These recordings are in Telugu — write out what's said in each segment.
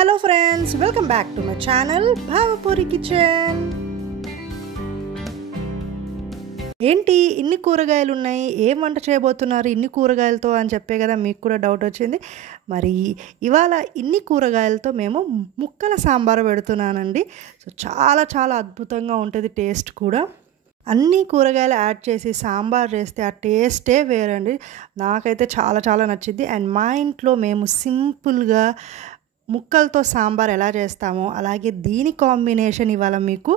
Hello friends, welcome back to my channel Bhavapuri Kitchen. ఏంటి ఇన్ని కూరగాయలు ఉన్నాయి, ఏం వంట చేయబోతున్నారు ఇన్ని కూరగాయలతో అని చెప్పే కదా మీకు కూడా డౌట్ వచ్చింది. మరి ఇవాళ ఇన్ని కూరగాయలతో మేము ముక్కల సాంబార్ పెడుతున్నానండి. సో చాలా చాలా అద్భుతంగా ఉంటుంది, టేస్ట్ కూడా. అన్ని కూరగాయలు యాడ్ చేసి సాంబార్ చేస్తే ఆ టేస్టే వేరండి. నాకైతే చాలా చాలా నచ్చింది. అండ్ మా ఇంట్లో మేము సింపుల్గా ముక్కలతో సాంబార్ ఎలా చేస్తామో అలాగే దీని కాంబినేషన్ ఇవాళ మీకు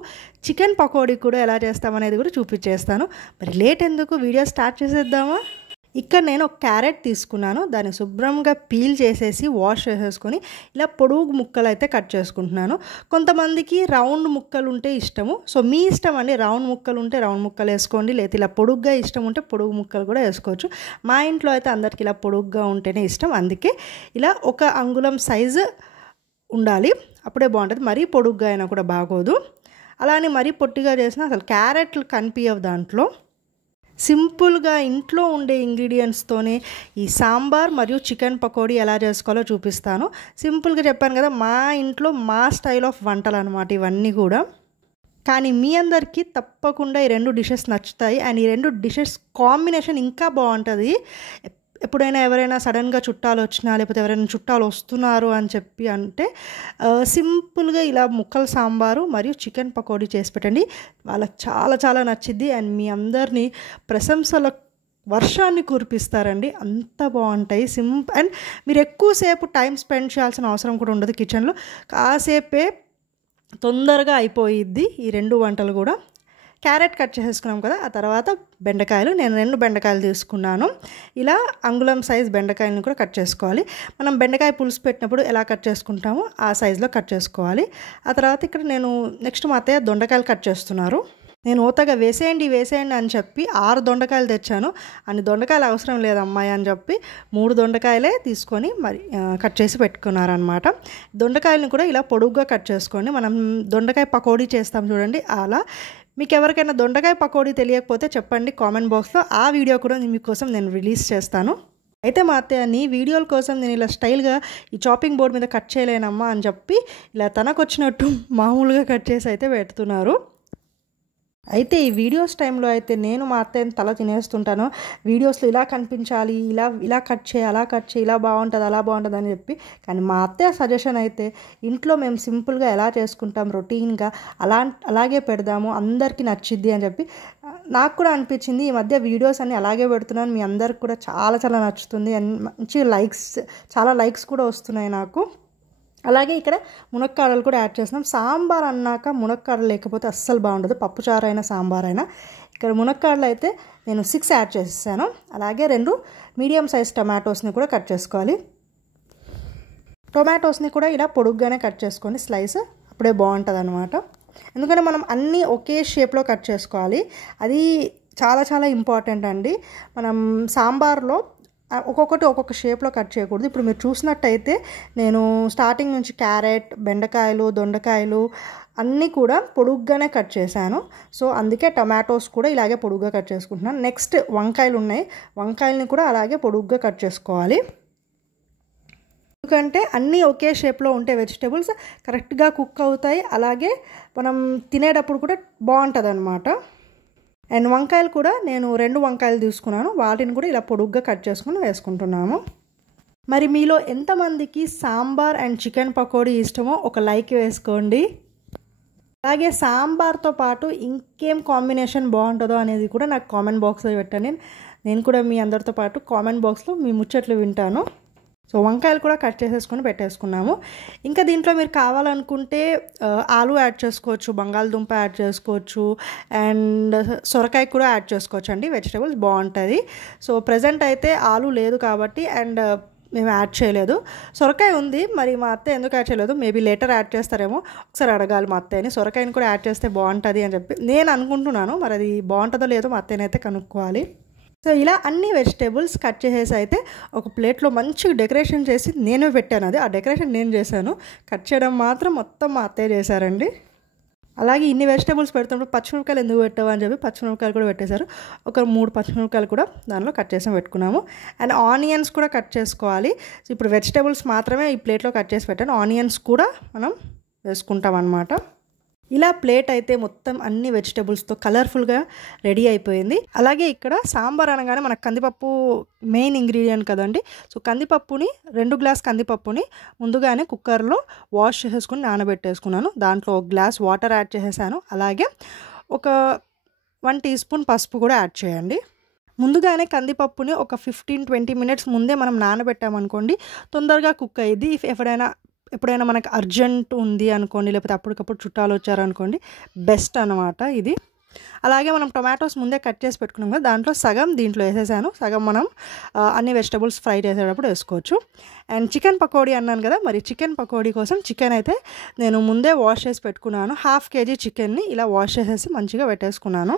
చికెన్ పకోడీ కూడా ఎలా చేస్తామనేది కూడా చూపించేస్తాను. మరి లేట్ ఎందుకు, వీడియో స్టార్ట్ చేసేద్దామా. ఇక్కడ నేను ఒక క్యారెట్ తీసుకున్నాను, దాన్ని శుభ్రంగా పీల్ చేసేసి వాష్ చేసేసుకొని ఇలా పొడుగు ముక్కలు అయితే కట్ చేసుకుంటున్నాను. కొంతమందికి రౌండ్ ముక్కలు ఉంటే ఇష్టము, సో మీ ఇష్టం అండి. రౌండ్ ముక్కలు ఉంటే రౌండ్ ముక్కలు వేసుకోండి, లేదా ఇలా పొడుగ్గా ఇష్టం ఉంటే పొడుగు ముక్కలు కూడా వేసుకోవచ్చు. మా ఇంట్లో అయితే అందరికి ఇలా పొడుగ్గా ఉంటేనే ఇష్టం, అందుకే ఇలా 1 అంగుళం సైజు ఉండాలి, అప్పుడే బాగుంటుంది. మరీ పొడుగ్గా అయినా కూడా బాగోదు. అలానే మరీ పొట్టిగా చేసినా అసలు క్యారెట్లు కనిపించవు దాంట్లో. సింపుల్గా ఇంట్లో ఉండే ఇంగ్రీడియంట్స్తోనే ఈ సాంబార్ మరియు చికెన్ పకోడీ ఎలా చేసుకోవాలో చూపిస్తాను. సింపుల్గా చెప్పాను కదా, మా ఇంట్లో మా స్టైల్ ఆఫ్ వంటలు అనమాట ఇవన్నీ కూడా. కానీ మీ అందరికీ తప్పకుండా ఈ 2 డిషెస్ నచ్చుతాయి. అండ్ ఈ 2 డిషెస్ కాంబినేషన్ ఇంకా బాగుంటుంది. ఎప్పుడైనా ఎవరైనా సడన్గా చుట్టాలు వచ్చినా, లేకపోతే ఎవరైనా చుట్టాలు వస్తున్నారు అని చెప్పి అంటే సింపుల్గా ఇలా ముక్కల సాంబారు మరియు చికెన్ పకోడీ చేసి పెట్టండి, వాళ్ళకి చాలా చాలా నచ్చిద్ది. అండ్ మీ అందరినీ ప్రశంసల వర్షాన్ని కురిపిస్తారండి, అంత బాగుంటాయి. అండ్ మీరు ఎక్కువసేపు టైం స్పెండ్ చేయాల్సిన అవసరం కూడా ఉండదు కిచెన్లో, కాసేపే తొందరగా అయిపోయిద్ది ఈ 2 వంటలు కూడా. క్యారెట్ కట్ చేసేసుకున్నాం కదా, ఆ తర్వాత బెండకాయలు, నేను 2 బెండకాయలు తీసుకున్నాను. ఇలా అంగుళం సైజ్ బెండకాయలను కూడా కట్ చేసుకోవాలి. మనం బెండకాయ పులుసు పెట్టినప్పుడు ఎలా కట్ చేసుకుంటామో ఆ సైజులో కట్ చేసుకోవాలి. ఆ తర్వాత ఇక్కడ నేను నెక్స్ట్ మా అత్తయ్య దొండకాయలు కట్ చేస్తున్నారు. నేను ఓతగా వేసేయండి అని చెప్పి 6 దొండకాయలు తెచ్చాను. అన్ని దొండకాయలు అవసరం లేదు అమ్మాయి అని చెప్పి 3 దొండకాయలే తీసుకొని మరి కట్ చేసి పెట్టుకున్నారనమాట. దొండకాయలను కూడా ఇలా పొడుగ్గా కట్ చేసుకోండి. మనం దొండకాయ పకోడీ చేస్తాం చూడండి అలా. మీకు ఎవరికైనా దొండకాయ పకోడీ తెలియకపోతే చెప్పండి కామెంట్ బాక్స్లో, ఆ వీడియో కూడా మీకోసం నేను రిలీజ్ చేస్తాను. అయితే మా అత్తయ్య నీ వీడియోల కోసం నేను ఇలా స్టైల్గా ఈ చాపింగ్ బోర్డ్ మీద కట్ చేయలేనమ్మా అని చెప్పి ఇలా తనకు వచ్చినట్టు మామూలుగా కట్ చేసి అయితే పెడుతున్నారు. అయితే ఈ వీడియోస్ టైంలో అయితే నేను మా అత్తయ్యని తల తినేస్తుంటాను. వీడియోస్లో ఇలా కనిపించాలి, ఇలా కట్ చేయి, అలా కట్ చేయి, ఇలా బాగుంటుంది, అలా బాగుంటుంది అని చెప్పి. కానీ మా అత్తయ్య సజెషన్ అయితే ఇంట్లో మేము సింపుల్గా ఎలా చేసుకుంటాం రొటీన్గా అలాగే పెడదాము, అందరికీ నచ్చిద్ది అని చెప్పి. నాకు కూడా అనిపించింది, ఈ మధ్య వీడియోస్ అన్ని అలాగే పెడుతున్నాను, మీ అందరికి కూడా చాలా చాలా నచ్చుతుంది. అండ్ మంచి చాలా లైక్స్ కూడా వస్తున్నాయి నాకు. అలాగే ఇక్కడ మునక్కాడలు కూడా యాడ్ చేస్తున్నాం. సాంబార్ అన్నాక మునక్కాడలు లేకపోతే అస్సలు బాగుండదు, పప్పుచారు అయినా సాంబార్ అయినా. ఇక్కడ మునక్కాడలు అయితే నేను 6 యాడ్ చేసేసాను. అలాగే 2 మీడియం సైజ్ టొమాటోస్ని కూడా కట్ చేసుకోవాలి. టొమాటోస్ని కూడా ఇలా పొడుగ్గానే కట్ చేసుకొని స్లైస్, అప్పుడే బాగుంటుంది అనమాట. ఎందుకంటే మనం అన్నీ ఒకే షేప్లో కట్ చేసుకోవాలి, అది చాలా చాలా ఇంపార్టెంట్ అండి. మనం సాంబార్లో ఒక్కొక్కటి ఒక్కొక్క షేప్లో కట్ చేయకూడదు. ఇప్పుడు మీరు చూసినట్టయితే నేను స్టార్టింగ్ నుంచి క్యారెట్, బెండకాయలు, దొండకాయలు అన్నీ కూడా పొడుగ్గానే కట్ చేశాను. సో అందుకే టమాటోస్ కూడా ఇలాగే పొడుగ్గా కట్ చేసుకుంటున్నాను. నెక్స్ట్ వంకాయలు ఉన్నాయి, వంకాయలని కూడా అలాగే పొడుగ్గా కట్ చేసుకోవాలి. ఎందుకంటే అన్నీ ఒకే షేప్లో ఉంటే వెజిటేబుల్స్ కరెక్ట్గా కుక్ అవుతాయి, అలాగే మనం తినేటప్పుడు కూడా బాగుంటుంది అనమాట. అండ్ వంకాయలు కూడా నేను 2 వంకాయలు తీసుకున్నాను, వాటిని కూడా ఇలా పొడుగ్గా కట్ చేసుకుని వేసుకుంటున్నాము. మరి మీలో ఎంతమందికి సాంబార్ అండ్ చికెన్ పకోడీ ఇష్టమో ఒక లైక్ వేసుకోండి. అలాగే సాంబార్తో పాటు ఇంకేం కాంబినేషన్ బాగుంటుందో అనేది కూడా నాకు కామెంట్ బాక్స్లో పెట్టండి. నేను కూడా మీ అందరితో పాటు కామెంట్ బాక్స్లో మీ ముచ్చట్లు వింటాను. సో వంకాయలు కూడా కట్ చేసేసుకొని పెట్టేసుకున్నాము. ఇంకా దీంట్లో మీరు కావాలనుకుంటే ఆలు యాడ్ చేసుకోవచ్చు, బంగాళదుంప యాడ్ చేసుకోవచ్చు, అండ్ సొరకాయ కూడా యాడ్ చేసుకోవచ్చు అండి, వెజిటేబుల్స్ బాగుంటుంది. సో ప్రజెంట్ అయితే ఆలు లేదు కాబట్టి అండ్ మేము యాడ్ చేయలేదు. సొరకాయ ఉంది, మరి మా అత్తయ్య ఎందుకు యాడ్ చేయలేదు, మేబీ లేటర్ యాడ్ చేస్తారేమో, ఒకసారి అడగాలి మా అత్తయ్యని. సొరకాయని కూడా యాడ్ చేస్తే బాగుంటుంది అని చెప్పి నేను అనుకుంటున్నాను, మరి అది బాగుంటుందో లేదో మా అత్తయ్యని అయితే కనుక్కోవాలి. సో ఇలా అన్ని వెజిటేబుల్స్ కట్ చేసేసి అయితే ఒక ప్లేట్లో మంచిగా డెకరేషన్ చేసి నేనే పెట్టాను. అది ఆ డెకరేషన్ నేను చేశాను, కట్ చేయడం మాత్రం మొత్తం మా అత్తయ్య చేశారండి. అలాగే ఇన్ని వెజిటేబుల్స్ పెడుతున్నప్పుడు పచ్చిమిరపకాయలు ఎందుకు పెట్టావు అని చెప్పి పచ్చిమిరపకాయలు కూడా పెట్టేశారు. ఒక 3 పచ్చిమిరపకాయలు కూడా దానిలో కట్ చేసి పెట్టుకున్నాము. అండ్ ఆనియన్స్ కూడా కట్ చేసుకోవాలి. ఇప్పుడు వెజిటేబుల్స్ మాత్రమే ఈ ప్లేట్లో కట్ చేసి పెట్టాను. ఆనియన్స్ కూడా మనం వేసుకుంటాం అన్నమాట. ఇలా ప్లేట్ అయితే మొత్తం అన్ని వెజిటేబుల్స్తో కలర్ఫుల్గా రెడీ అయిపోయింది. అలాగే ఇక్కడ సాంబార్ అనగానే మనకు కందిపప్పు మెయిన్ ఇంగ్రీడియంట్ కదండి. సో కందిపప్పుని 2 గ్లాస్ కందిపప్పుని ముందుగానే కుక్కర్లో వాష్ చేసేసుకుని నానబెట్టేసుకున్నాను. దాంట్లో 1 గ్లాస్ వాటర్ యాడ్ చేసేసాను. అలాగే ఒక 1 టీ స్పూన్ పసుపు కూడా యాడ్ చేయండి. ముందుగానే కందిపప్పుని ఒక 15-20 మినిట్స్ ముందే మనం నానబెట్టామనుకోండి తొందరగా కుక్ అయ్యిద్ది. ఎప్పుడైనా మనకు అర్జెంట్ ఉంది అనుకోండి, లేకపోతే అప్పటికప్పుడు చుట్టాలు వచ్చారనుకోండి, బెస్ట్ అనమాట ఇది. అలాగే మనం టొమాటోస్ ముందే కట్ చేసి పెట్టుకున్నాం కదా, దాంట్లో సగం దీంట్లో వేసేసాను, సగం మనం అన్ని వెజిటబుల్స్ ఫ్రై చేసేటప్పుడు వేసుకోవచ్చు. అండ్ చికెన్ పకోడీ అన్నాను కదా, మరి చికెన్ పకోడీ కోసం చికెన్ అయితే నేను ముందే వాష్ చేసి పెట్టుకున్నాను. 1/2 kg చికెన్ని ఇలా వాష్ చేసేసి మంచిగా పెట్టేసుకున్నాను.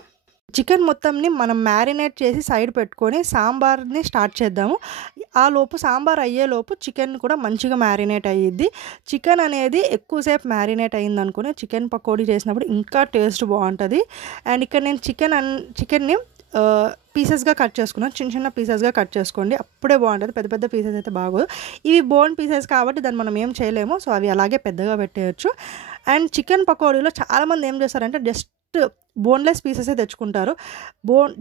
చికెన్ మొత్తంని మనం మ్యారినేట్ చేసి సైడ్ పెట్టుకొని సాంబార్ని స్టార్ట్ చేద్దాము. ఆ లోపు సాంబార్ అయ్యేలోపు చికెన్ కూడా మంచిగా మ్యారినేట్ అయ్యిద్ది. చికెన్ అనేది ఎక్కువసేపు మ్యారినేట్ అయ్యింది అనుకుని చికెన్ పకోడీ చేసినప్పుడు ఇంకా టేస్ట్ బాగుంటుంది. అండ్ ఇక్కడ నేను చికెన్ని పీసెస్గా కట్ చేసుకున్నాను. చిన్న పీసెస్గా కట్ చేసుకోండి, అప్పుడే బాగుంటుంది. పెద్ద పెద్ద పీసెస్ అయితే బాగోదు. ఇవి బోన్ పీసెస్ కాబట్టి దాన్ని మనం ఏం చేయలేము. సో అవి అలాగే పెద్దగా పెట్టేయచ్చు. అండ్ చికెన్ పకోడీలో చాలామంది ఏం చేస్తారంటే జస్ట్ బోన్లెస్ పీసెసే తెచ్చుకుంటారు.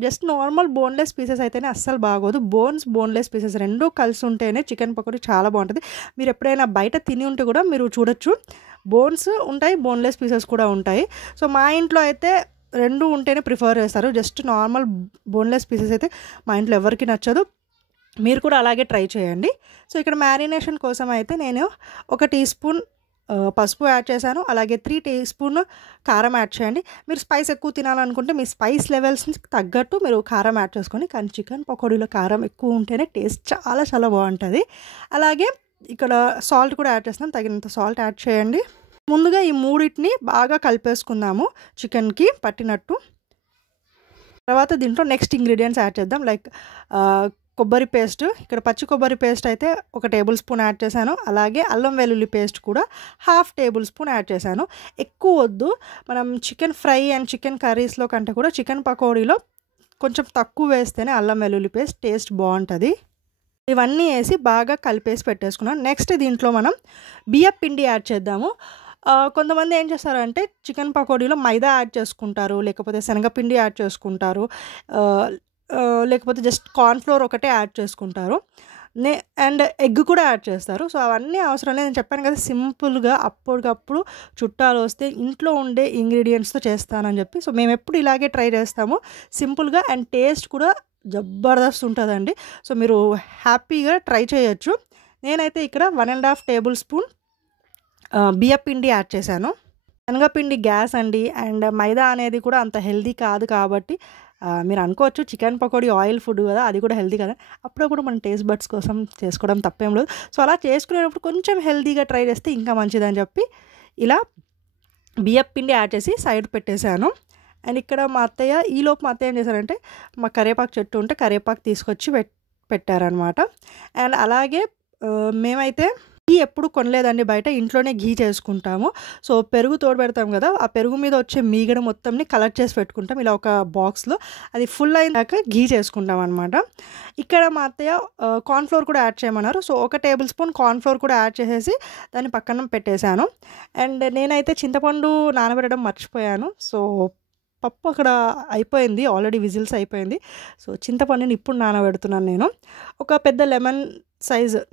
జస్ట్ నార్మల్ బోన్లెస్ పీసెస్ అయితేనే అస్సలు బాగోదు. బోన్లెస్ పీసెస్ రెండూ కలిసి ఉంటేనే చికెన్ పకోడీ చాలా బాగుంటుంది. మీరు ఎప్పుడైనా బయట తిని ఉంటే కూడా మీరు చూడొచ్చు, బోన్స్ ఉంటాయి, బోన్లెస్ పీసెస్ కూడా ఉంటాయి. సో మా ఇంట్లో అయితే రెండు ఉంటేనే ప్రిఫర్ చేస్తారు. జస్ట్ నార్మల్ బోన్లెస్ పీసెస్ అయితే మా ఇంట్లో ఎవరికి నచ్చదు. మీరు కూడా అలాగే ట్రై చేయండి. సో ఇక్కడ మ్యారినేషన్ కోసం అయితే నేను 1 టీ స్పూన్ పసుపు యాడ్ చేశాను. అలాగే 3 టీ స్పూన్ కారం యాడ్ చేయండి. మీరు స్పైస్ ఎక్కువ తినాలనుకుంటే మీ స్పైస్ లెవెల్స్ని తగ్గట్టు మీరు కారం యాడ్ చేసుకోండి. కానీ చికెన్ పకోడీలో కారం ఎక్కువ ఉంటేనే టేస్ట్ చాలా చాలా బాగుంటుంది. అలాగే ఇక్కడ సాల్ట్ కూడా యాడ్ చేస్తున్నాం, తగినంత సాల్ట్ యాడ్ చేయండి. ముందుగా ఈ మూడింటిని బాగా కలిపేసుకుందాము చికెన్కి పట్టినట్టు. తర్వాత దీంట్లో నెక్స్ట్ ఇంగ్రీడియంట్స్ యాడ్ చేద్దాం. లైక్ కొబ్బరి పేస్ట్, ఇక్కడ పచ్చి కొబ్బరి పేస్ట్ అయితే 1 టేబుల్ స్పూన్ యాడ్ చేశాను. అలాగే అల్లం వెల్లుల్లి పేస్ట్ కూడా 1/2 టేబుల్ స్పూన్ యాడ్ చేశాను. ఎక్కువ వద్దు, మనం చికెన్ ఫ్రై అండ్ చికెన్ కర్రీస్లో కంటే కూడా చికెన్ పకోడీలో కొంచెం తక్కువ వేస్తేనే అల్లం వెల్లుల్లి పేస్ట్ టేస్ట్ బాగుంటుంది. ఇవన్నీ వేసి బాగా కలిపేసి పెట్టేసుకున్నాను. నెక్స్ట్ దీంట్లో మనం బియ్యం పిండి యాడ్ చేద్దాము. కొంతమంది ఏం చేస్తారంటే చికెన్ పకోడీలో మైదా యాడ్ చేసుకుంటారు, లేకపోతే శనగపిండి యాడ్ చేసుకుంటారు, లేకపోతే జస్ట్ కార్న్ఫ్లోర్ ఒకటే యాడ్ చేసుకుంటారు. అండ్ ఎగ్ కూడా యాడ్ చేస్తారు. సో అవన్నీ అవసరం లేదు. నేను చెప్పాను కదా సింపుల్గా అప్పటికప్పుడు చుట్టాలు వస్తే ఇంట్లో ఉండే ఇంగ్రీడియంట్స్తో చేస్తానని చెప్పి. సో మేము ఎప్పుడు ఇలాగే ట్రై చేస్తాము, సింపుల్గా. అండ్ టేస్ట్ కూడా జబర్దస్త్ ఉంటుందండి. సో మీరు హ్యాపీగా ట్రై చేయొచ్చు. నేనైతే ఇక్కడ 1.5 టేబుల్ స్పూన్ బియ్యం పిండి యాడ్ చేశాను. శనగపిండి గ్యాస్ అండి, అండ్ మైదా అనేది కూడా అంత హెల్దీ కాదు. కాబట్టి మీరు అనుకోవచ్చు చికెన్ పకోడీ ఆయిల్ ఫుడ్ కదా, అది కూడా హెల్దీ కదా. అప్పుడప్పుడు మన టేస్ట్ బడ్స్ కోసం చేసుకోవడం తప్పేం లేదు. సో అలా చేసుకునేటప్పుడు కొంచెం హెల్దీగా ట్రై చేస్తే ఇంకా మంచిదని చెప్పి ఇలా బియ్యం పిండి యాడ్ చేసి సైడ్ పెట్టేశాను. అండ్ ఇక్కడ మా అత్తయ్య ఏం చేశారంటే, మా కరివేపాకు చెట్టు ఉంటే కరివేపాకు తీసుకొచ్చి పెట్టారనమాట. అండ్ అలాగే మేమైతే ఘీ ఎప్పుడు కొనలేదండి బయట, ఇంట్లోనే ఘీ చేసుకుంటాము. సో పెరుగు తోడు పెడతాం కదా, ఆ పెరుగు మీద వచ్చే మీగడ మొత్తంని కలెక్ట్ చేసి పెట్టుకుంటాం ఇలా ఒక బాక్స్లో. అది ఫుల్ అయినాక ఘీ చేసుకుంటాం అనమాట. ఇక్కడ మా అత్తయ్య కార్న్ఫ్లోర్ కూడా యాడ్ చేయమన్నారు. సో 1 టేబుల్ స్పూన్ కార్న్ఫ్లోర్ కూడా యాడ్ చేసేసి దాన్ని పక్కన పెట్టేశాను. అండ్ నేనైతే చింతపండు నానబెట్టడం మర్చిపోయాను. సో పప్పు అక్కడ అయిపోయింది, ఆల్రెడీ విజిల్స్ అయిపోయింది. సో చింతపండుని ఇప్పుడు నానబెడుతున్నాను నేను. ఒక పెద్ద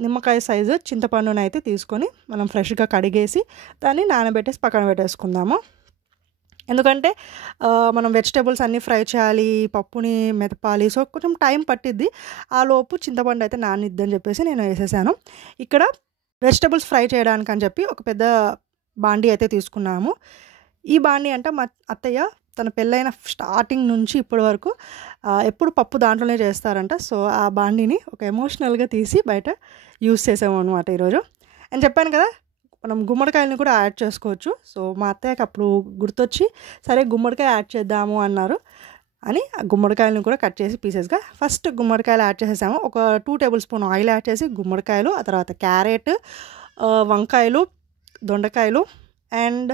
నిమ్మకాయ సైజు చింతపండుని అయితే తీసుకొని మనం ఫ్రెష్గా కడిగేసి దాన్ని నానబెట్టేసి పక్కన పెట్టేసుకుందాము. ఎందుకంటే మనం వెజిటేబుల్స్ అన్నీ ఫ్రై చేయాలి, పప్పుని మెదపాలి, సో కొంచెం టైం పట్టిద్ది. ఆ లోపు చింతపండు అయితే నానిద్దని చెప్పేసి నేను వేసేసాను. ఇక్కడ వెజిటేబుల్స్ ఫ్రై చేయడానికి అని చెప్పి ఒక పెద్ద బాండీ అయితే తీసుకున్నాము. ఈ బాండీ అంటే మా అత్తయ్య తన పెళ్ళైన స్టార్టింగ్ నుంచి ఇప్పటి వరకు ఎప్పుడు పప్పు దాంట్లోనే చేస్తారంట. సో ఆ బాండీని ఒక ఎమోషనల్గా తీసి బయట యూస్ చేసాము అనమాట ఈరోజు. అని చెప్పాను కదా, మనం గుమ్మడికాయలని కూడా యాడ్ చేసుకోవచ్చు. సో మా అత్తయ్యకి అప్పుడు గుర్తొచ్చి సరే గుమ్మడికాయ యాడ్ చేద్దాము అన్నారు అని ఆ గుమ్మడికాయలను కూడా కట్ చేసి పీసెస్గా ఫస్ట్ గుమ్మడికాయలు యాడ్ చేసేసాము. ఒక 2 టేబుల్ స్పూన్ ఆయిల్ యాడ్ చేసి గుమ్మడికాయలు, ఆ తర్వాత క్యారెట్, వంకాయలు, దొండకాయలు అండ్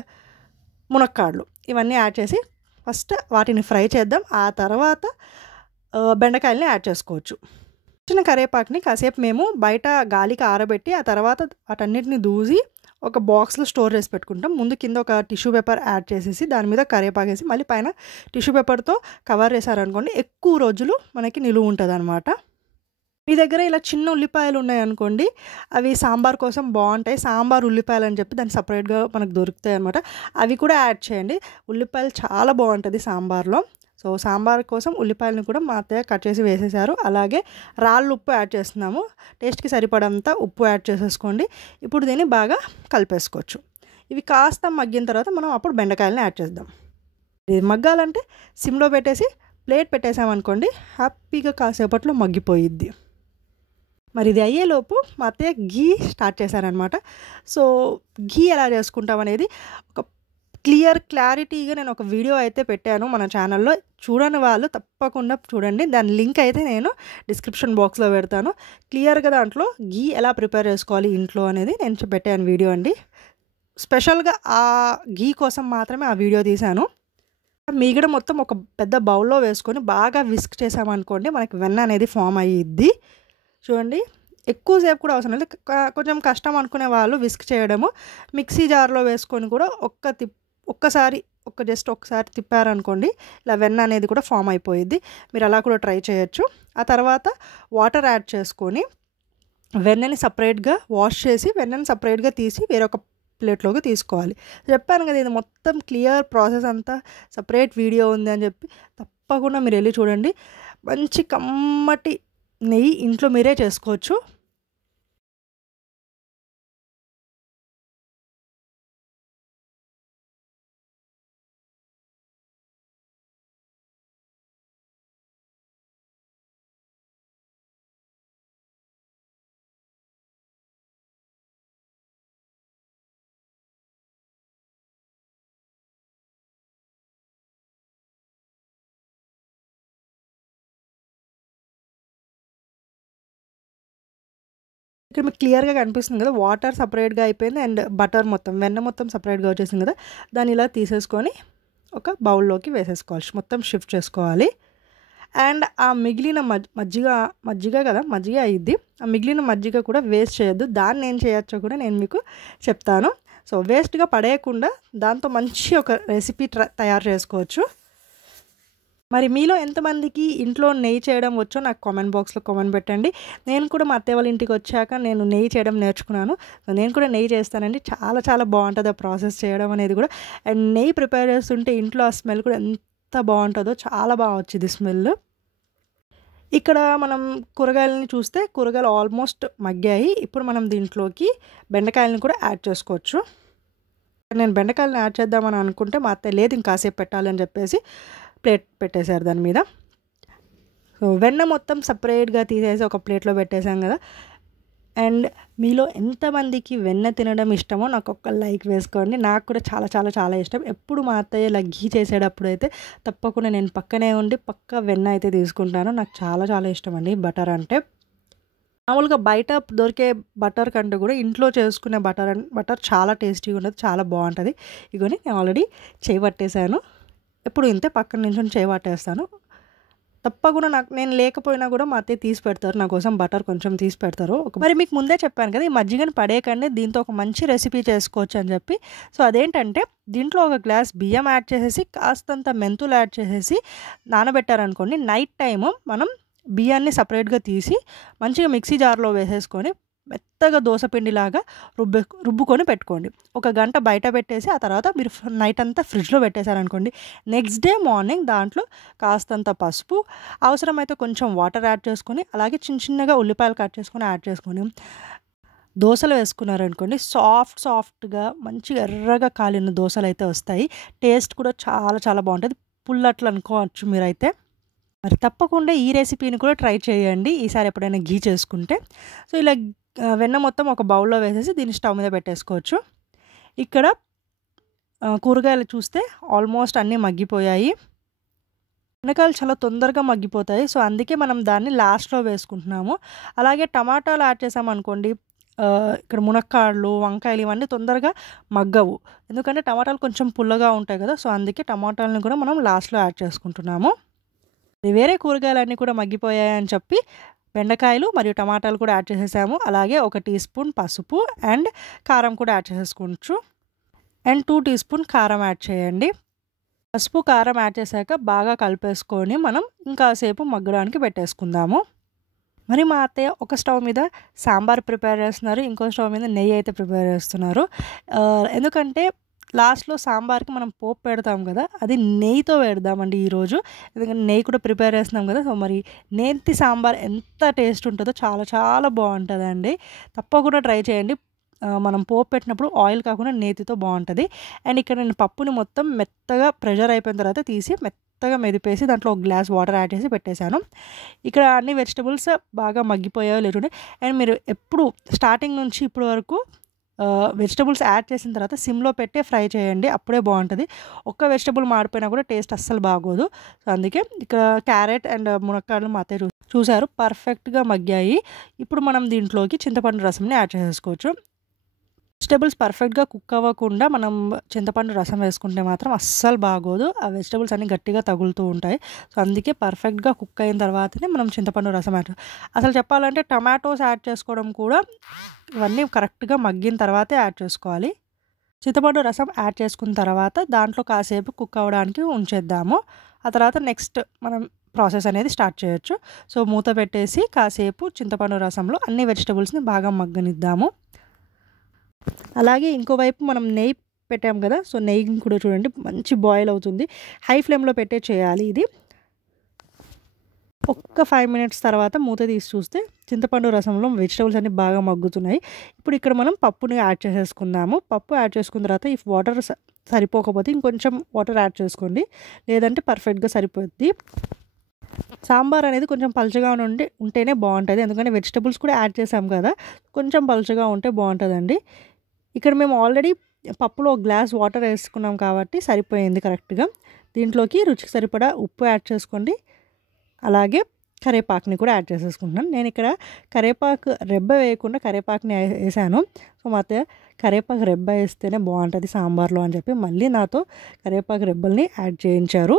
మునక్కాడలు ఇవన్నీ యాడ్ చేసి ఫస్ట్ వాటిని ఫ్రై చేద్దాం. ఆ తర్వాత బెండకాయలని యాడ్ చేసుకోవచ్చు. చిన్న కరివేపాకుని కాసేపు మేము బయట గాలికి ఆరబెట్టి ఆ తర్వాత వాటన్నిటిని దూసి ఒక బాక్స్లో స్టోర్ చేసి పెట్టుకుంటాం. ముందు కింద ఒక టిష్యూ పేపర్ యాడ్ చేసేసి దాని మీద కరివేపాకు వేసి మళ్ళీ పైన టిష్యూ పేపర్తో కవర్ చేశారనుకోండి, ఎక్కువ రోజులు మనకి నిలువ ఉంటుంది అనమాట. మీ దగ్గర ఇలా చిన్న ఉల్లిపాయలు ఉన్నాయనుకోండి, అవి సాంబార్ కోసం బాగుంటాయి. సాంబార్ ఉల్లిపాయలు అని చెప్పి దాన్ని సపరేట్గా మనకు దొరుకుతాయి అనమాట. అవి కూడా యాడ్ చేయండి. ఉల్లిపాయలు చాలా బాగుంటుంది సాంబార్లో. సో సాంబార్ కోసం ఉల్లిపాయలను కూడా మా అత్తయ్య కట్ చేసి వేసేసారు. అలాగే రాళ్ళు ఉప్పు యాడ్ చేస్తున్నాము. టేస్ట్కి సరిపడంత ఉప్పు యాడ్ చేసేసుకోండి. ఇప్పుడు దీన్ని బాగా కలిపేసుకోవచ్చు. ఇవి కాస్త మగ్గిన తర్వాత మనం అప్పుడు బెండకాయలని యాడ్ చేద్దాం. ఇది మగ్గాలంటే సిమ్లో పెట్టేసి ప్లేట్ పెట్టేసామనుకోండి, హ్యాపీగా కాసేపట్లో మగ్గిపోయిద్ది. మరి ఇది అయ్యేలోపు మా అత్తయ్య ఘీ స్టార్ట్ చేశారనమాట. సో ఘీ ఎలా చేసుకుంటాం అనేది ఒక క్లారిటీగా నేను ఒక వీడియో అయితే పెట్టాను మన ఛానల్లో. చూడని వాళ్ళు తప్పకుండా చూడండి. దాని లింక్ అయితే నేను డిస్క్రిప్షన్ బాక్స్లో పెడతాను. క్లియర్గా దాంట్లో ఘీ ఎలా ప్రిపేర్ చేసుకోవాలి ఇంట్లో అనేది నేను పెట్టాను వీడియో అండి. స్పెషల్గా ఆ ఘీ కోసం మాత్రమే ఆ వీడియో తీశాను. మీగడ మొత్తం ఒక పెద్ద బౌల్లో వేసుకొని బాగా విస్క్ చేసామనుకోండి, మనకి వెన్న అనేది ఫామ్ అయ్యిద్ది. చూడండి, ఎక్కువసేపు కూడా అవసరం లేదు. కొంచెం కష్టం అనుకునే వాళ్ళు విస్క్ చేయడము, మిక్సీ జార్లో వేసుకొని కూడా ఒక్కసారి తిప్పారనుకోండి, ఇలా వెన్న అనేది కూడా ఫామ్ అయిపోయిద్ది. మీరు అలా కూడా ట్రై చేయొచ్చు. ఆ తర్వాత వాటర్ యాడ్ చేసుకొని వెన్నని సపరేట్గా వాష్ చేసి వెన్నని సపరేట్గా తీసి వేరొక ప్లేట్లోకి తీసుకోవాలి. చెప్పాను కదా, ఇది మొత్తం క్లియర్ ప్రాసెస్ అంతా సపరేట్ వీడియో ఉంది అని చెప్పి తప్పకుండా మీరు వెళ్ళి చూడండి. మంచి కమ్మటి నెయ్యి ఇంట్లో మీరే చేసుకోవచ్చు. ఇక్కడ మీకు క్లియర్గా కనిపిస్తుంది కదా, వాటర్ సపరేట్గా అయిపోయింది అండ్ బటర్ మొత్తం వెన్న మొత్తం సపరేట్గా వచ్చేసింది కదా. దాన్ని ఇలా తీసేసుకొని ఒక బౌల్లోకి వేసేసుకోవాలి, మొత్తం షిఫ్ట్ చేసుకోవాలి. అండ్ ఆ మిగిలిన మజ్జిగ అయ్యిద్ది. ఆ మిగిలిన మజ్జిగ కూడా వేస్ట్ చేయొద్దు. దాన్ని ఏం చేయొచ్చో కూడా నేను మీకు చెప్తాను. సో వేస్ట్గా పడేయకుండా దాంతో మంచి ఒక రెసిపీ తయారు చేసుకోవచ్చు. మరి మీలో ఎంతమందికి ఇంట్లో నెయ్యి చేయడం వచ్చో నాకు కామెంట్ బాక్స్లో కామెంట్ పెట్టండి. నేను కూడా మా అత్తయ్య వాళ్ళ ఇంటికి వచ్చాక నేను నెయ్యి చేయడం నేర్చుకున్నాను. నేను కూడా నెయ్యి చేస్తానండి. చాలా చాలా బాగుంటుంది ఆ ప్రాసెస్ చేయడం అనేది కూడా. అండ్ నెయ్యి ప్రిపేర్ చేస్తుంటే ఇంట్లో ఆ స్మెల్ కూడా ఎంత బాగుంటుందో, చాలా బాగా వచ్చింది స్మెల్. ఇక్కడ మనం కూరగాయలని చూస్తే కూరగాయలు ఆల్మోస్ట్ మగ్గాయి. ఇప్పుడు మనం దీంట్లోకి బెండకాయలను కూడా యాడ్ చేసుకోవచ్చు. నేను బెండకాయలను యాడ్ చేద్దామని అనుకుంటే మా అత్తయ్య లేదు ఇంకాసేపు పెట్టాలని చెప్పేసి ప్లేట్ పెట్టేశారు దాని మీద. సో వెన్న మొత్తం సపరేట్గా తీసేసి ఒక ప్లేట్లో పెట్టేశాం కదా. అండ్ మీలో ఎంతమందికి వెన్న తినడం ఇష్టమో నాకు ఒక లైక్ వేసుకోండి. నాకు కూడా చాలా చాలా చాలా ఇష్టం. ఎప్పుడు మా అత్తయ్య ఇలా ఘీ చేసేటప్పుడు అయితే తప్పకుండా నేను పక్కనే ఉండి వెన్న అయితే తీసుకుంటాను. నాకు చాలా చాలా ఇష్టం అండి బటర్ అంటే. మామూలుగా బయట దొరికే బటర్ కంటే కూడా ఇంట్లో చేసుకునే బటర్ చాలా టేస్టీగా ఉంటుంది, చాలా బాగుంటుంది. ఇగోని నేను ఆల్రెడీ చేయబట్టేశాను. ఎప్పుడు ఇంతే పక్కన నుంచి చేయబట్టేస్తాను. తప్పకుండా నేను లేకపోయినా కూడా మా అత్తయ్య తీసి పెడతారు నా కోసం, బటర్ కొంచెం తీసి పెడతారు. మరి మీకు ముందే చెప్పాను కదా, ఈ మజ్జిగని పడేయకండి, దీంతో ఒక మంచి రెసిపీ చేసుకోవచ్చు అని చెప్పి. సో అదేంటంటే దీంట్లో ఒక గ్లాస్ బియ్యం యాడ్ చేసేసి కాస్తంత మెంతులు యాడ్ చేసేసి నానబెట్టారనుకోండి, నైట్ టైము మనం బియ్యాన్ని సపరేట్గా తీసి మంచిగా మిక్సీ జార్లో వేసేసుకొని మెత్తగా దోసపిండిలాగా రుబ్బుకొని పెట్టుకోండి. ఒక గంట బయట పెట్టేసి ఆ తర్వాత మీరు నైట్ అంతా ఫ్రిడ్జ్లో పెట్టేశారనుకోండి, నెక్స్ట్ డే మార్నింగ్ దాంట్లో కాస్తంత పసుపు, అవసరమైతే కొంచెం వాటర్ యాడ్ చేసుకొని, అలాగే చిన్నగా ఉల్లిపాయలు కట్ చేసుకొని యాడ్ చేసుకొని దోశలు వేసుకున్నారనుకోండి, సాఫ్ట్గా మంచిగా ఎర్రగా కాలిన దోశలు అయితే వస్తాయి. టేస్ట్ కూడా చాలా చాలా బాగుంటుంది. పుల్లట్లు అనుకోవచ్చు మీరైతే. మరి తప్పకుండా ఈ రెసిపీని కూడా ట్రై చేయండి ఈసారి ఎప్పుడైనా ఘీ చేసుకుంటే. సో ఇలా వెన్న మొత్తం ఒక బౌల్లో వేసేసి దీన్ని స్టవ్ మీద పెట్టేసుకోవచ్చు. ఇక్కడ కూరగాయలు చూస్తే ఆల్మోస్ట్ అన్నీ మగ్గిపోయాయి. బెండకాయలు చాలా తొందరగా మగ్గిపోతాయి. సో అందుకే మనం దాన్ని లాస్ట్లో వేసుకుంటున్నాము. అలాగే టమాటాలు యాడ్ చేసామనుకోండి, ఇక్కడ మునక్కాడలు, వంకాయలు ఇవన్నీ తొందరగా మగ్గవు. ఎందుకంటే టమాటాలు కొంచెం పుల్లగా ఉంటాయి కదా! సో, అందుకే టమాటాలను కూడా మనం లాస్ట్‌లో యాడ్ చేసుకుంటున్నాము. వేరే కూరగాయలన్నీ కూడా మగ్గిపోయాయని చెప్పి బెండకాయలు మరియు టమాటాలు కూడా యాడ్ చేసేసాము. అలాగే 1 టీ స్పూన్ పసుపు అండ్ కారం కూడా యాడ్ చేసేసుకోవచ్చు. అండ్ 2 టీ స్పూన్ కారం యాడ్ చేయండి. పసుపు, కారం యాడ్ చేశాక బాగా కలిపేసుకొని మనం ఇంకాసేపు మగ్గడానికి పెట్టేసుకుందాము. మరి మా అత్తయ్య ఒక స్టవ్ మీద సాంబార్ ప్రిపేర్ చేస్తున్నారు. ఇంకో స్టవ్ మీద నెయ్యి అయితే ప్రిపేర్ చేస్తున్నారు. ఎందుకంటే లాస్ట్‌లో సాంబార్‌కి మనం పోపు పెడతాం కదా! అది నెయ్యితో పెడదామండి ఈరోజు. ఎందుకంటే నెయ్యి కూడా ప్రిపేర్ చేస్తున్నాం కదా! సో, మరి నేతి సాంబార్ ఎంత టేస్ట్ ఉంటుందో చాలా చాలా బావుంటదండి. తప్పకుండా ట్రై చేయండి. మనం పోపు పెట్టినప్పుడు ఆయిల్ కాకుండా నేతితో బావుంటది. అండ్ ఇక్కడ నేను పప్పుని మొత్తం మెత్తగా ప్రెషర్ అయిపోయిన తర్వాత తీసి మెత్తగా మెదిపేసి దాంట్లో ఒక గ్లాస్ వాటర్ యాడ్ చేసి పెట్టేశాను. ఇక్కడ అన్ని వెజిటబుల్స్ బాగా మగ్గిపోయాయో లేదో చూడండి. అండ్ మీరు ఎప్పుడు స్టార్టింగ్ నుంచి ఇప్పటి వరకు వెజిటబుల్స్ యాడ్ చేసిన తర్వాత సిమ్‌లో పెట్టే ఫ్రై చేయండి. అప్పుడే బావుంటది. ఒక్క వెజిటబుల్ మాడిపోయినా కూడా టేస్ట్ అస్సలు బాగోదు. సో, అందుకే ఇక్కడ క్యారెట్ అండ్ మునక్కాడలు మా అత్తయ్య చూసారు పర్ఫెక్ట్‌గా మగ్గాయి. ఇప్పుడు మనం దీంట్లోకి చింతపండు రసంని యాడ్ చేసేసుకోవచ్చు. వెజిటబుల్స్ పర్ఫెక్ట్‌గా కుక్ అవ్వకుండా మనం చింతపండు రసం వేసుకుంటే మాత్రం అస్సలు బాగోదు. ఆ వెజిటబుల్స్ అన్నీ గట్టిగా తగులుతూ ఉంటాయి. సో, అందుకే పర్ఫెక్ట్‌గా కుక్ అయిన తర్వాతనే మనం చింతపండు రసం యాడ్ అసలు చెప్పాలంటే టమాటోస్ యాడ్ చేసుకోవడం కూడా ఇవన్నీ కరెక్ట్‌గా మగ్గిన తర్వాతే యాడ్ చేసుకోవాలి. చింతపండు రసం యాడ్ చేసుకున్న తర్వాత దాంట్లో కాసేపు కుక్ అవ్వడానికి ఉంచేద్దాము. ఆ తర్వాత నెక్స్ట్ మనం ప్రాసెస్ అనేది స్టార్ట్ చేయొచ్చు. సో, మూత పెట్టేసి కాసేపు చింతపండు రసంలో అన్ని వెజిటబుల్స్‌ని బాగా మగ్గనిద్దాము. అలాగే ఇంకోవైపు మనం నెయ్యి పెట్టాం కదా! సో, నెయ్యిని కూడా చూడండి మంచి బాయిల్ అవుతుంది. హై ఫ్లేమ్‌లో పెట్టే చేయాలి ఇది. ఒక్క 5 మినిట్స్ తర్వాత మూత తీసి చూస్తే చింతపండు రసంలో వెజిటబుల్స్ అన్నీ బాగా మగ్గుతున్నాయి. ఇప్పుడు ఇక్కడ మనం పప్పుని యాడ్ చేసేసుకుందాము. పప్పు యాడ్ చేసుకున్న తర్వాత ఈ వాటర్ సరిపోకపోతే ఇంకొంచెం వాటర్ యాడ్ చేసుకోండి. లేదంటే పర్ఫెక్ట్‌గా సరిపోద్ది. సాంబార్ అనేది కొంచెం పలుచగా ఉంటేనే బావుంటది. ఎందుకంటే వెజిటబుల్స్ కూడా యాడ్ చేసాం కదా! కొంచెం పలుచగా ఉంటే బావుంటదండి. ఇక్కడ మేము ఆల్రెడీ పప్పులో ఒక గ్లాస్ వాటర్ వేసుకున్నాం కాబట్టి సరిపోయింది కరెక్ట్‌గా. దీంట్లోకి రుచికి సరిపడా ఉప్పు యాడ్ చేసుకోండి. అలాగే కరివేపాకుని కూడా యాడ్ చేసేసుకుంటున్నాను. నేను ఇక్కడ కరివేపాకు రెబ్బ వేయకుండా కరివేపాకుని వేసాను. సో, మా అత్తయ్య కరివేపాకు రెబ్బ వేస్తేనే బావుంటది సాంబార్‌లో అని చెప్పి మళ్ళీ నాతో కరివేపాకు రెబ్బల్ని యాడ్ చేయించారు.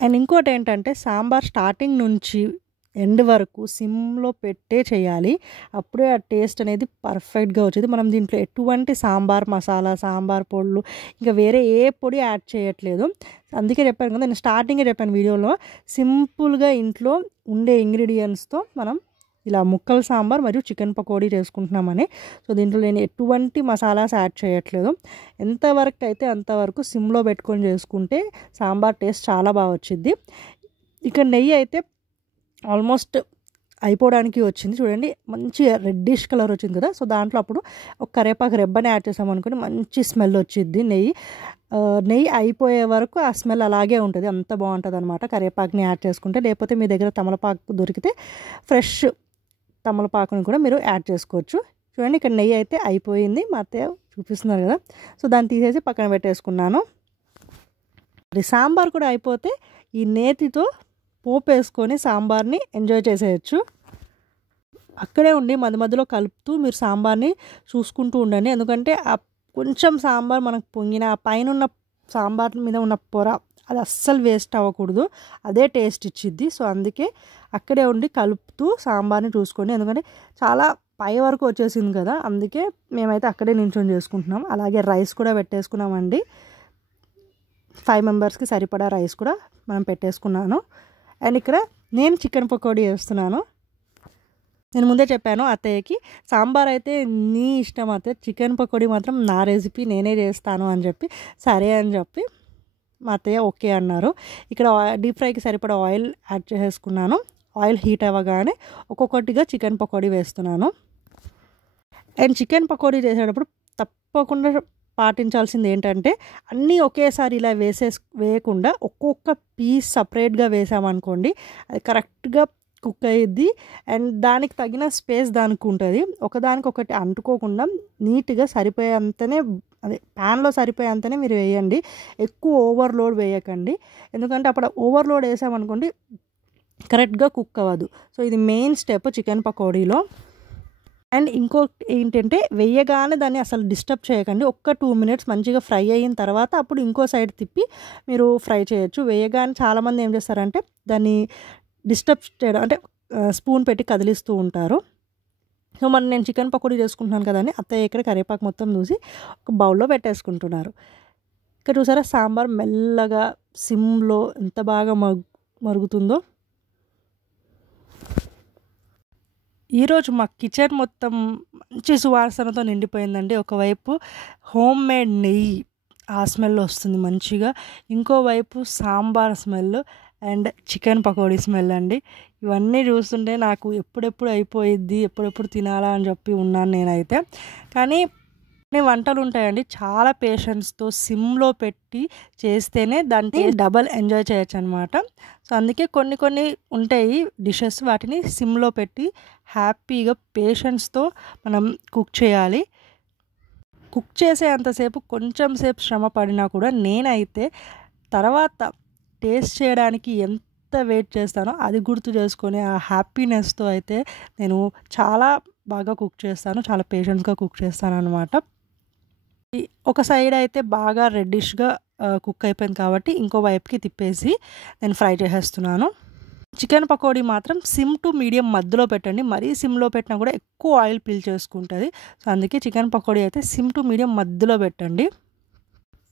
అండ్ ఇంకోటేంటంటే సాంబార్ స్టార్టింగ్ నుంచి ఎండ్ వరకు సిమ్‌లో పెట్టే చేయాలి. అప్పుడే ఆ టేస్ట్ అనేది పర్ఫెక్ట్‌గా వచ్చేది. మనం దీంట్లో ఎటువంటి సాంబార్ మసాలా, సాంబార్ పొడులు ఇంకా వేరే ఏ పొడి యాడ్ చేయట్లేదు. అందుకే చెప్పాను కదా! నేను స్టార్టింగే చెప్పాను వీడియోలో సింపుల్‌గా ఇంట్లో ఉండే ఇంగ్రీడియెంట్స్‌తో మనం ఇలా ముక్కల సాంబార్ మరియు చికెన్ పకోడీ చేసుకుంటున్నామని. సో, దీంట్లో నేను ఎటువంటి మసాలాస్ యాడ్ చేయట్లేదు. ఎంతవరకు అయితే అంతవరకు సిమ్‌లో పెట్టుకొని చేసుకుంటే సాంబార్ టేస్ట్ చాలా బాగా వచ్చిద్ది. ఇక నెయ్యి అయితే ఆల్మోస్ట్ అయిపోవడానికి వచ్చింది. చూడండి మంచిగా రెడ్డిష్ కలర్ వచ్చింది కదా! సో, దాంట్లో అప్పుడు ఒక కరివేపాకు రెబ్బని యాడ్ చేసామనుకోండి మంచి స్మెల్ వచ్చిద్ది నెయ్యి. నెయ్యి అయిపోయే వరకు ఆ స్మెల్ అలాగే ఉంటది. అంత బావుంటదనమాట కరివేపాకుని యాడ్ చేసుకుంటే. లేకపోతే మీ దగ్గర తమలపాకు దొరికితే ఫ్రెష్ తమలపాకుని కూడా మీరు యాడ్ చేసుకోవచ్చు. చూడండి ఇక్కడ నెయ్యి అయితే అయిపోయింది. మా అత్తయ్య చూపిస్తున్నారు కదా! సో, దాన్ని తీసేసి పక్కన పెట్టేసుకున్నాను. మరి సాంబార్ కూడా అయిపోతే ఈ నేతితో పోపేసుకొని సాంబార్ని ఎంజాయ్ చేసేయచ్చు. అక్కడే ఉండి మధ్య మధ్యలో కలుపుతూ మీరు సాంబార్ని చూసుకుంటూ ఉండండి. ఎందుకంటే కొంచెం సాంబార్ మనకు పొంగిన ఆ పైనున్న సాంబార్ మీద ఉన్న పొర అది అస్సలు వేస్ట్ అవ్వకూడదు. అదే టేస్ట్ ఇచ్చిద్ది. సో, అందుకే అక్కడే ఉండి కలుపుతూ సాంబార్ని చూసుకోండి. ఎందుకంటే చాలా పై వరకు వచ్చేసింది కదా! అందుకే మేమైతే అక్కడే నించొని చేసుకుంటున్నాం. అలాగే రైస్ కూడా పెట్టేసుకున్నామండి. 5 మెంబర్స్‌కి సరిపడా రైస్ కూడా మనం పెట్టేసుకున్నాను. అండ్ ఇక్కడ నేను చికెన్ పకోడీ చేస్తున్నాను. నేను ముందే చెప్పాను అత్తయ్యకి సాంబార్ అయితే నీ ఇష్టం అత్తయ్య, చికెన్ పకోడీ మాత్రం నా రెసిపీ నేనే చేస్తాను అని చెప్పి సరే అని చెప్పి మా అత్తయ్య ఓకే అన్నారు. ఇక్కడ డీప్ ఫ్రైకి సరిపడా ఆయిల్ యాడ్ చేసేసుకున్నాను. ఆయిల్ హీట్ అవ్వగానే ఒక్కొక్కటిగా చికెన్ పకోడీ వేస్తున్నాను. అండ్ చికెన్ పకోడీ చేసేటప్పుడు తప్పకుండా పాటించాల్సింది ఏంటంటే అన్నీ ఒకేసారి ఇలా వేయకుండా ఒక్కొక్క పీస్ సపరేట్గా వేసామనుకోండి అది కరెక్ట్గా కుక్ అయ్యిద్ది. అండ్ దానికి తగిన స్పేస్ దానికి ఉంటుంది. ఒకదానికొకటి అంటుకోకుండా నీట్గా సరిపోయేంతనే అదే ప్యాన్లో సరిపోయేంతనే మీరు వేయండి. ఎక్కువ ఓవర్లోడ్ వేయకండి. ఎందుకంటే అప్పుడు ఓవర్లోడ్ వేసామనుకోండి కరెక్ట్గా కుక్ అవ్వదు. సో, ఇది మెయిన్ స్టెప్ చికెన్ పకోడీలో. అండ్ ఇంకోటి ఏంటంటే వేయగానే దాన్ని అసలు డిస్టర్బ్ చేయకండి. ఒక్క 2 మినిట్స్ మంచిగా ఫ్రై అయిన తర్వాత అప్పుడు ఇంకో సైడ్ తిప్పి మీరు ఫ్రై చేయొచ్చు. వేయగానే చాలామంది ఏం చేస్తారంటే దాన్ని డిస్టర్బ్ చేయడం అంటే స్పూన్ పెట్టి కదిలిస్తూ ఉంటారు. సో మరి నేను చికెన్ పకోడీ చేసుకుంటున్నాను కదండి, అత్తయ్య ఇక్కడ కరివేపాకు మొత్తం చూసి ఒక బౌల్లో పెట్టేసుకుంటున్నారు. ఇక్కడ చూసారా సాంబార్ మెల్లగా సిమ్లో ఎంత బాగా మరుగుతుందో. ఈరోజు మా కిచెన్ మొత్తం మంచి సువాసనతో నిండిపోయిందండి. ఒకవైపు హోమ్ మేడ్ నెయ్యి ఆ స్మెల్ వస్తుంది మంచిగా, ఇంకోవైపు sambar smell and chicken pakodi smell అండి. ఇవన్నీ చూస్తుంటే నాకు ఎప్పుడెప్పుడు అయిపోయిద్ది, ఎప్పుడెప్పుడు తినాలా అని చెప్పి ఉన్నాను నేనైతే. కానీ వంటలు ఉంటాయండి, చాలా పేషెన్స్తో సిమ్లో పెట్టి చేస్తేనే దాన్ని డబల్ ఎంజాయ్ చేయొచ్చు అనమాట. సో అందుకే కొన్ని ఉంటాయి డిషెస్, వాటిని సిమ్లో పెట్టి హ్యాపీగా పేషెన్స్తో మనం కుక్ చేయాలి. కుక్ చేసే అంతసేపు కొంచెం సేపు శ్రమ పడినా కూడా నేనైతే తర్వాత టేస్ట్ చేయడానికి ఎంత వెయిట్ చేస్తానో అది గుర్తు చేసుకొని ఆ హ్యాపీనెస్తో అయితే నేను చాలా బాగా కుక్ చేస్తాను, చాలా పేషెన్స్గా కుక్ చేస్తాను అనమాట. ఒక సైడ్ అయితే బాగా రెడ్డిష్గా కుక్ అయిపోయింది కాబట్టి ఇంకో వైపుకి తిప్పేసి నేను ఫ్రై చేసేస్తున్నాను. చికెన్ పకోడీ మాత్రం సిమ్ టు మీడియం మధ్యలో పెట్టండి, మరీ సిమ్లో పెట్టినా కూడా ఎక్కువ ఆయిల్ పీల్చేసుకుంటుంది. సో అందుకే చికెన్ పకోడీ అయితే సిమ్ టు మీడియం మధ్యలో పెట్టండి.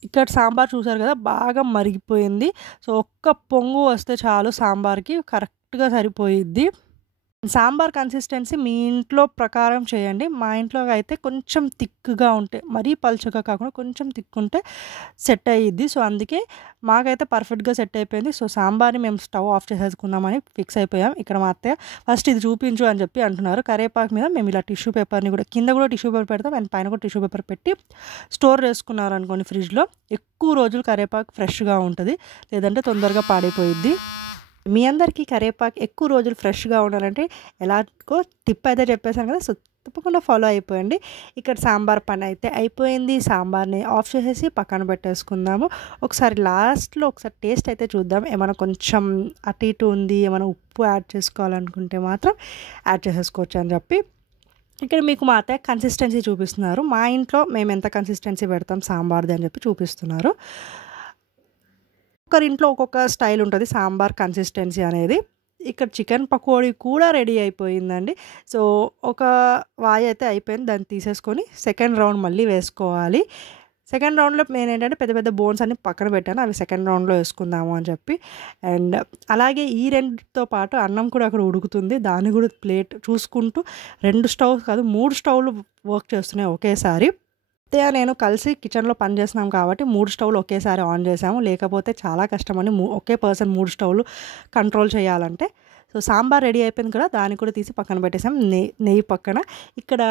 ఇక్కడ సాంబార్ చూసారు కదా బాగా మరిగిపోయింది. సో ఒక్క పొంగు వస్తే చాలు సాంబార్కి, కరెక్ట్గా సరిపోయిద్ది. సాంబార్ కన్సిస్టెన్సీ మీ ఇంట్లో ప్రకారం చేయండి. మా ఇంట్లో అయితే కొంచెం థిక్గా ఉంటే, మరీ పలుచగా కాకుండా కొంచెం థిక్ ఉంటే సెట్ అయ్యిద్ది. సో అందుకే మాకైతే పర్ఫెక్ట్గా సెట్ అయిపోయింది. సో సాంబార్ని మేము స్టవ్ ఆఫ్ చేసేసుకుందామని ఫిక్స్ అయిపోయాం. ఇక్కడ మా అత్తయ్య ఫస్ట్ ఇది చూపించు అని చెప్పి అంటున్నారు. కరివేపాకు మీద మేము ఇలా టిష్యూ పేపర్ని కూడా కింద కూడా టిష్యూ పేపర్ పెడతాం అండ్ పైన కూడా టిష్యూ పేపర్ పెట్టి స్టోర్ చేసుకున్నారు అనుకోండి ఫ్రిడ్జ్లో, ఎక్కువ రోజులు కరివేపాకు ఫ్రెష్గా ఉంటుంది, లేదంటే తొందరగా పాడైపోయిద్ది. మీ అందరికీ కరివేపాకు ఎక్కువ రోజులు ఫ్రెష్గా ఉండాలంటే ఎలాగో టిప్ అయితే చెప్పేశాను కదా, సో తప్పకుండా ఫాలో అయిపోయండి. ఇక్కడ సాంబార్ పని అయితే అయిపోయింది. సాంబార్ని ఆఫ్ చేసేసి పక్కన పెట్టేసుకుందాము. ఒకసారి లాస్ట్లో ఒకసారి టేస్ట్ అయితే చూద్దాం. ఏమైనా కొంచెం అటు ఇటు ఉంది, ఏమైనా ఉప్పు యాడ్ చేసుకోవాలనుకుంటే మాత్రం యాడ్ చేసేసుకోవచ్చు అని చెప్పి ఇక్కడ మీకు మా అత్తయ్య కన్సిస్టెన్సీ చూపిస్తున్నారు. మా ఇంట్లో మేము ఎంత కన్సిస్టెన్సీ పెడతాం సాంబార్ది అని చెప్పి చూపిస్తున్నారు. ఒక్కరింట్లో ఒక్కొక్క స్టైల్ ఉంటుంది సాంబార్ కన్సిస్టెన్సీ అనేది. ఇక్కడ చికెన్ పకోడీ కూడా రెడీ అయిపోయిందండి. సో ఒక వాయి అయితే అయిపోయింది, దాన్ని తీసేసుకొని సెకండ్ రౌండ్ మళ్ళీ వేసుకోవాలి. సెకండ్ రౌండ్లో నేను ఏంటంటే పెద్ద పెద్ద బోన్స్ అన్ని పక్కన పెట్టాను, అవి సెకండ్ రౌండ్లో వేసుకుందాము అని చెప్పి. అండ్ అలాగే ఈ రెండుతో పాటు అన్నం కూడా అక్కడ ఉడుకుతుంది, దాన్ని కూడా ప్లేట్ చూసుకుంటూ 2 స్టవ్స్ కాదు 3 స్టవ్లు వర్క్ చేస్తున్నాయి ఒకేసారి. అత్తయ్య నేను కలిసి కిచెన్లో పని చేస్తున్నాం కాబట్టి 3 స్టవ్లు ఒకేసారి ఆన్ చేసాము, లేకపోతే చాలా కష్టమని ఒకే పర్సన్ 3 స్టవ్లు కంట్రోల్ చేయాలంటే. సో సాంబార్ రెడీ అయిపోయింది కదా, దాన్ని కూడా తీసి పక్కన పెట్టేసాం. నెయ్యి పక్కన ఇక్కడ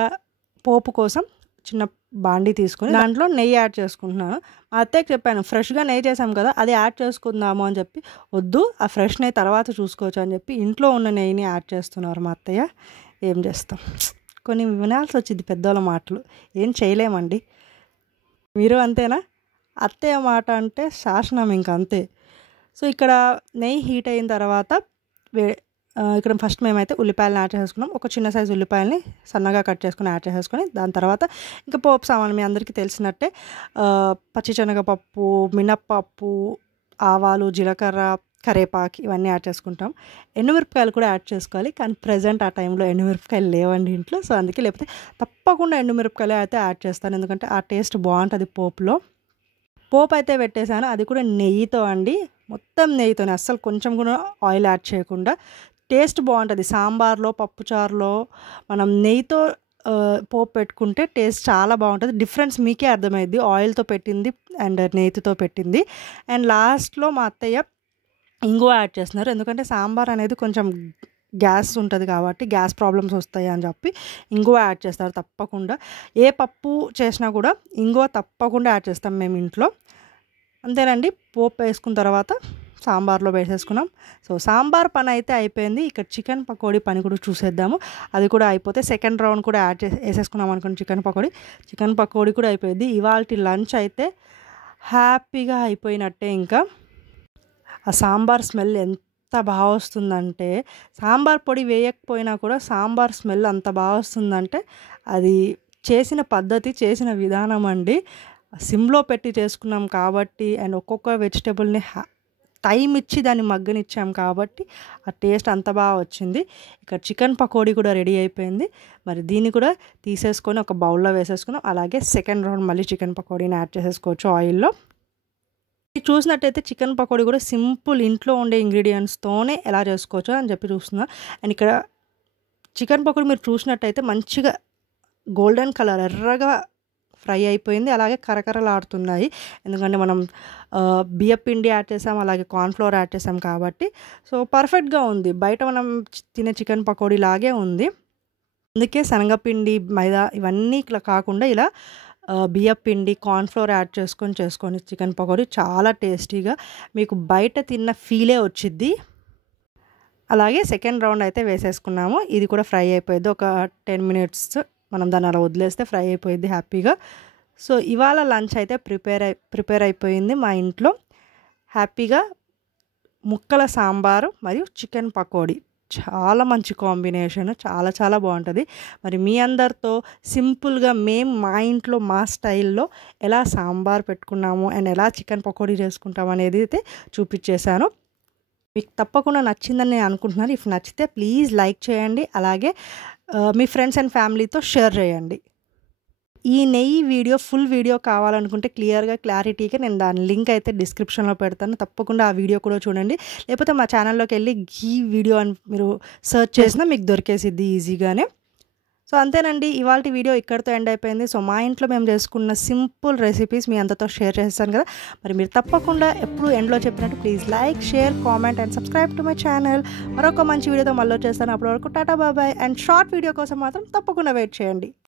పోపు కోసం చిన్న బాండీ తీసుకొని దాంట్లో నెయ్యి యాడ్ చేసుకుంటున్నాను. మా అత్తయ్యకి చెప్పాను ఫ్రెష్గా నెయ్యి చేసాం కదా అది యాడ్ చేసుకుందాము అని చెప్పి, వద్దు ఆ ఫ్రెష్ నెయ్యి తర్వాత చూసుకోవచ్చు అని చెప్పి ఇంట్లో ఉన్న నెయ్యిని యాడ్ చేస్తున్నారు మా అత్తయ్య. ఏం చేస్తాం, కొన్ని వినాల్సి వచ్చింది పెద్దోళ్ళ మాటలు, ఏం చేయలేమండి. మీరు అంతేనా? అత్తయ్య మాట అంటే శాసనం ఇంక అంతే. సో ఇక్కడ నెయ్యి హీట్ అయిన తర్వాత ఇక్కడ ఫస్ట్ మేమైతే ఉల్లిపాయలను యాడ్ చేసుకున్నాం. ఒక చిన్న సైజు ఉల్లిపాయలని సన్నగా కట్ చేసుకుని యాడ్ చేసేసుకొని దాని తర్వాత ఇంకా పోపు సామాన్లు మీ అందరికీ తెలిసినట్టే పచ్చిశనగపప్పు, మినప్పప్పు, ఆవాలు, జీలకర్ర, కరివేపాకు ఇవన్నీ యాడ్ చేసుకుంటాం. ఎండుమిరపకాయలు కూడా యాడ్ చేసుకోవాలి, కానీ ప్రజెంట్ ఆ టైంలో ఎండుమిరపకాయలు లేవండి ఇంట్లో. సో అందుకే లేకపోతే తప్పకుండా ఎండుమిరపకాయలు అయితే యాడ్ చేస్తాను, ఎందుకంటే ఆ టేస్ట్ బాగుంటుంది పోపులో. పోపు అయితే పెట్టేశాను, అది కూడా నెయ్యితో అండి, మొత్తం నెయ్యితోనే, అస్సలు కొంచెం కూడా ఆయిల్ యాడ్ చేయకుండా. టేస్ట్ బాగుంటుంది సాంబార్లో, పప్పుచారులో మనం నెయ్యితో పోపు పెట్టుకుంటే టేస్ట్ చాలా బాగుంటుంది. డిఫరెన్స్ మీకే అర్థమైంది, ఆయిల్తో పెట్టింది అండ్ నెయ్యితో పెట్టింది. అండ్ లాస్ట్లో మా అత్తయ్య ఇంగువ యాడ్ చేస్తున్నారు, ఎందుకంటే సాంబార్ అనేది కొంచెం గ్యాస్ ఉంటుంది కాబట్టి గ్యాస్ ప్రాబ్లమ్స్ వస్తాయి అని చెప్పి ఇంగువ యాడ్ చేస్తారు తప్పకుండా. ఏ పప్పు చేసినా కూడా ఇంగువ తప్పకుండా యాడ్ చేస్తాం మేము ఇంట్లో. అంతేనండి, పోపు వేసుకున్న తర్వాత సాంబార్లో వేసేసుకున్నాం. సో సాంబార్ పని అయితే అయిపోయింది. ఇక్కడ చికెన్ పకోడీ పని కూడా చూసేద్దాము, అది కూడా అయిపోతే సెకండ్ రౌండ్ కూడా యాడ్ వేసేసుకున్నాం అనుకోండి చికెన్ పకోడీ కూడా అయిపోయింది. ఇవాళ లంచ్ అయితే హ్యాపీగా అయిపోయినట్టే. ఇంకా ఆ సాంబార్ స్మెల్ ఎంత బాగా వస్తుందంటే, సాంబార్ పొడి వేయకపోయినా కూడా సాంబార్ స్మెల్ అంత బాగా వస్తుందంటే అది చేసిన పద్ధతి, చేసిన విధానం అండి. సిమ్‌లో పెట్టి చేసుకున్నాం కాబట్టి అండ్ ఒక్కొక్క వెజిటబుల్‌ని టైం ఇచ్చి దాన్ని మగ్గనిచ్చాం కాబట్టి ఆ టేస్ట్ అంత బాగా వచ్చింది. ఇక్కడ చికెన్ పకోడీ కూడా రెడీ అయిపోయింది. మరి దీన్ని కూడా తీసేసుకొని ఒక బౌల్‌లో వేసేసుకున్నాం. అలాగే సెకండ్ రౌండ్ మళ్ళీ చికెన్ పకోడీని యాడ్ చేసేసుకోవచ్చు ఆయిల్‌లో. చూసినట్టయితే చికెన్ పకోడీ కూడా సింపుల్ ఇంట్లో ఉండే ఇంగ్రీడియంట్స్తోనే ఎలా చేసుకోవచ్చో అని చెప్పి చూస్తున్నా. అండ్ ఇక్కడ చికెన్ పకోడీ మీరు చూసినట్టయితే మంచిగా గోల్డెన్ కలర్ ఎర్రగా ఫ్రై అయిపోయింది. అలాగే కరకరలాడుతున్నాయి. ఎందుకంటే మనం బియ్యపిండి యాడ్ చేసాం, అలాగే కార్న్‌ఫ్లోర్ యాడ్ చేసాం కాబట్టి సో పర్ఫెక్ట్‌గా ఉంది. బయట మనం తినే చికెన్ పకోడీ లాగే ఉంది. అందుకే శనగపిండి, మైదా ఇవన్నీ ఇట్లా కాకుండా ఇలా బియ్యపిండి, కార్న్‌ఫ్లోర్ యాడ్ చేసుకోండి చికెన్ పకోడీ చాలా టేస్టీగా మీకు బయట తిన్న ఫీలే వచ్చిద్ది. అలాగే సెకండ్ రౌండ్ అయితే వేసేసుకున్నాము. ఇది కూడా ఫ్రై అయిపోయిద్ది. ఒక 10 మినిట్స్ మనం దాన్ని అలా వదిలేస్తే ఫ్రై అయిపోయిద్ది హ్యాపీగా. సో ఇవాళ లంచ్ అయితే ప్రిపేర్ అయిపోయింది మా ఇంట్లో. హ్యాపీగా ముక్కల సాంబారు మరియు చికెన్ పకోడీ చాలా మంచి కాంబినేషన్. చాలా చాలా బాగుంటుంది. మరి మీ అందరితో సింపుల్గా మేము మా ఇంట్లో మా స్టైల్లో ఎలా సాంబార్ పెట్టుకున్నాము అండ్ ఎలా చికెన్ పకోడీ చేసుకుంటాము అనేది అయితే చూపించేశాను. మీకు తప్పకుండా నచ్చిందని నేను అనుకుంటున్నాను. ఇఫ్ నచ్చితే ప్లీజ్ లైక్ చేయండి. అలాగే మీ ఫ్రెండ్స్ అండ్ ఫ్యామిలీతో షేర్ చేయండి. ఈ నెయ్యి వీడియో ఫుల్ వీడియో కావాలనుకుంటే క్లారిటీగా నేను దాని లింక్ అయితే డిస్క్రిప్షన్లో పెడతాను. తప్పకుండా ఆ వీడియో కూడా చూడండి. లేకపోతే మా ఛానల్లోకి వెళ్ళి ఘీ వీడియో అని మీరు సెర్చ్ చేసినా మీకు దొరికేసిద్ది ఈజీగానే. సో అంతేనండి, ఇవాల్టి వీడియో ఇక్కడితో ఎండ్ అయిపోయింది. సో మా ఇంట్లో మేము చేసుకున్న సింపుల్ రెసిపీస్ మీ అందరితో షేర్ చేస్తాను కదా. మరి మీరు తప్పకుండా ఎప్పుడు ఎండ్లో చెప్పినట్టు please like, share, comment and subscribe to my channel. మరొక మంచి వీడియోతో మళ్ళీ వచ్చేస్తాను. అప్పటి వరకు టాటా బాబాయ్. అండ్ షార్ట్ వీడియో కోసం మాత్రం తప్పకుండా వెయిట్ చేయండి.